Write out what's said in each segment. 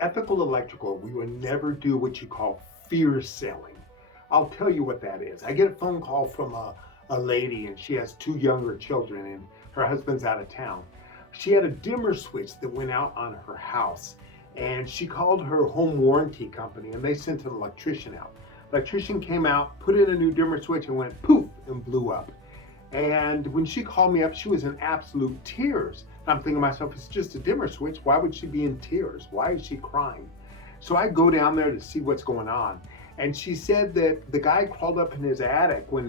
At Ethical Electrical, we would never do what you call fear selling. I'll tell you what that is. I get a phone call from a lady, and she has two younger children, and her husband's out of town. She had a dimmer switch that went out on her house, and she called her home warranty company, and they sent an electrician out. Electrician came out, put in a new dimmer switch, and went poof and blew up. And when she called me up, she was in absolute tears. And I'm thinking to myself, it's just a dimmer switch. Why would she be in tears? Why is she crying? So I go down there to see what's going on. And she said that the guy crawled up in his attic when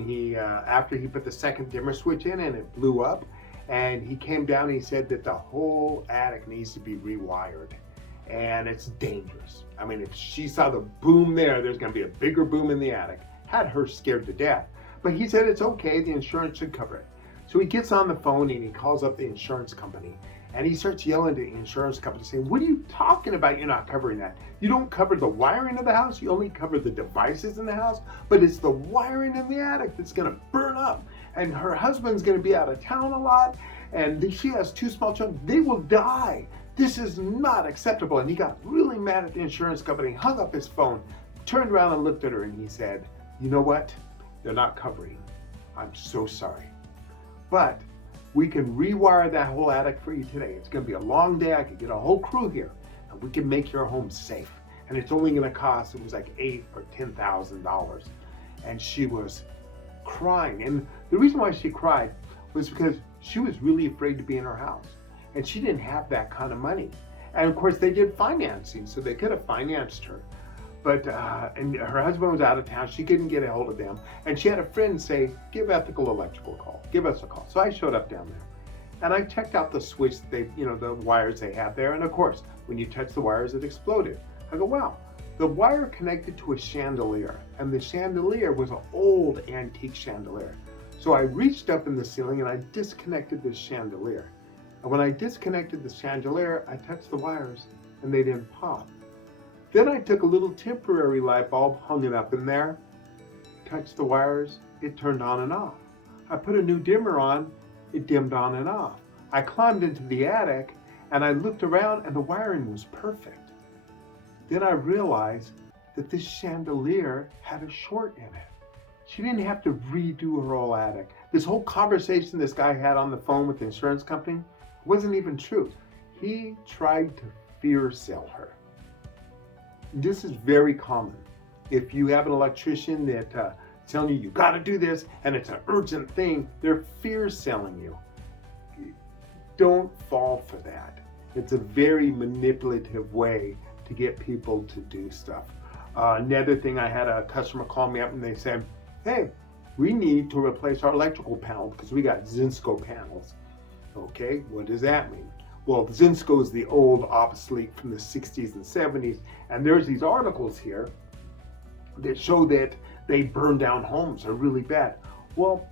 after he put the second dimmer switch in and it blew up. And he came down and he said that the whole attic needs to be rewired. And it's dangerous. I mean, if she saw the boom there's going to be a bigger boom in the attic. Had her scared to death. But he said it's okay, the insurance should cover it. So he gets on the phone and he calls up the insurance company and he starts yelling to the insurance company saying, what are you talking about? You're not covering that. You don't cover the wiring of the house, you only cover the devices in the house, but it's the wiring in the attic that's gonna burn up. And her husband's gonna be out of town a lot and she has two small children, they will die. This is not acceptable. And he got really mad at the insurance company, hung up his phone, turned around and looked at her and he said, you know what? They're not covering. I'm so sorry. But we can rewire that whole attic for you today. It's going to be a long day. I could get a whole crew here and we can make your home safe. And it's only going to cost, it was like $8,000 or $10,000. And she was crying. And the reason why she cried was because she was really afraid to be in her house. And she didn't have that kind of money. And of course they did financing, so they could have financed her. But and her husband was out of town. She couldn't get a hold of them. And she had a friend say, give Ethical Electrical a call. Give us a call. So I showed up down there. And I checked out the switch, the wires they had there. And of course, when you touch the wires, it exploded. I go, wow. The wire connected to a chandelier. And the chandelier was an old antique chandelier. So I reached up in the ceiling and I disconnected this chandelier. And when I disconnected the chandelier, I touched the wires and they didn't pop. Then I took a little temporary light bulb, hung it up in there, touched the wires, it turned on and off. I put a new dimmer on, it dimmed on and off. I climbed into the attic and I looked around and the wiring was perfect. Then I realized that this chandelier had a short in it. She didn't have to redo her whole attic. This whole conversation this guy had on the phone with the insurance company wasn't even true. He tried to fear sell her. This is very common. If you have an electrician that telling you got to do this and it's an urgent thing, they're fear selling you. Don't fall for that. It's a very manipulative way to get people to do stuff. Another thing, I had a customer call me up and they said, hey, we need to replace our electrical panel because we got Zinsco panels. Okay, what does that mean? Well, Zinsco is the old obsolete from the 60s and 70s, and there's these articles here that show that they burn down homes, are really bad. Well,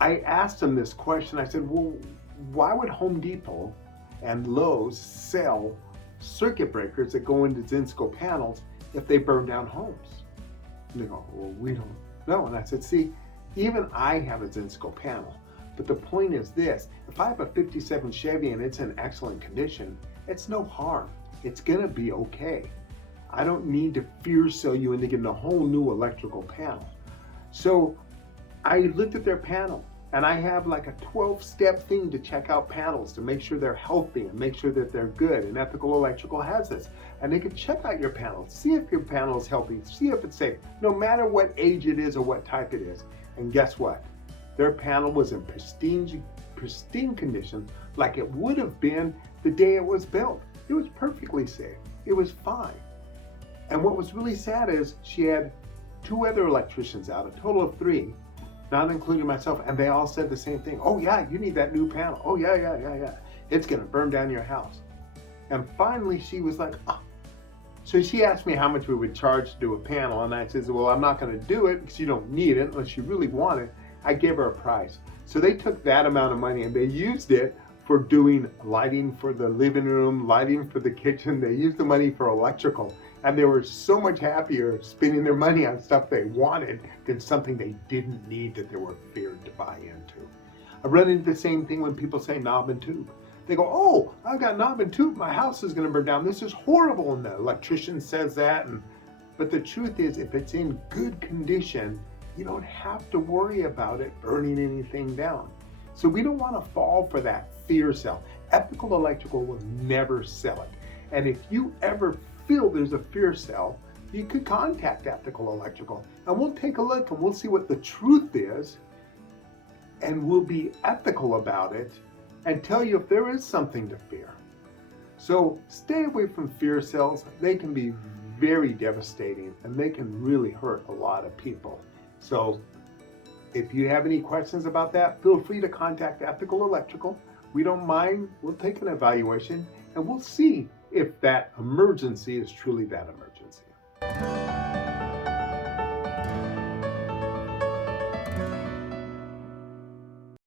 I asked them this question. I said, well, why would Home Depot and Lowe's sell circuit breakers that go into Zinsco panels if they burn down homes? And they go, well, we don't know. And I said, see, even I have a Zinsco panel. But the point is this, if I have a 57 Chevy and it's in excellent condition, it's no harm. It's gonna be okay. I don't need to fear sell you into getting a whole new electrical panel. So I looked at their panel and I have like a 12-step thing to check out panels to make sure they're healthy and make sure that they're good. And Ethical Electrical has this. And they can check out your panel, see if your panel is healthy, see if it's safe, no matter what age it is or what type it is. And guess what? Their panel was in pristine condition like it would have been the day it was built. It was perfectly safe. It was fine. And what was really sad is she had 2 other electricians out, a total of 3, not including myself, and they all said the same thing. Oh yeah, you need that new panel. Oh yeah. It's gonna burn down your house. And finally she was like, oh. So she asked me how much we would charge to do a panel, and I said, well, I'm not gonna do it because you don't need it unless you really want it. I gave her a price. So they took that amount of money and they used it for doing lighting for the living room, lighting for the kitchen. They used the money for electrical. And they were so much happier spending their money on stuff they wanted than something they didn't need that they were feared to buy into. I run into the same thing when people say knob and tube. They go, oh, I've got knob and tube, my house is going to burn down. This is horrible. And the electrician says that. But the truth is, if it's in good condition, you don't have to worry about it burning anything down. So we don't want to fall for that fear sell. Ethical Electrical will never sell it. And if you ever feel there's a fear sell, you could contact Ethical Electrical and we'll take a look and we'll see what the truth is, and we'll be ethical about it and tell you if there is something to fear. So stay away from fear sells. They can be very devastating and they can really hurt a lot of people. So if you have any questions about that, feel free to contact Ethical Electrical. We don't mind. We'll take an evaluation and we'll see if that emergency is truly that emergency.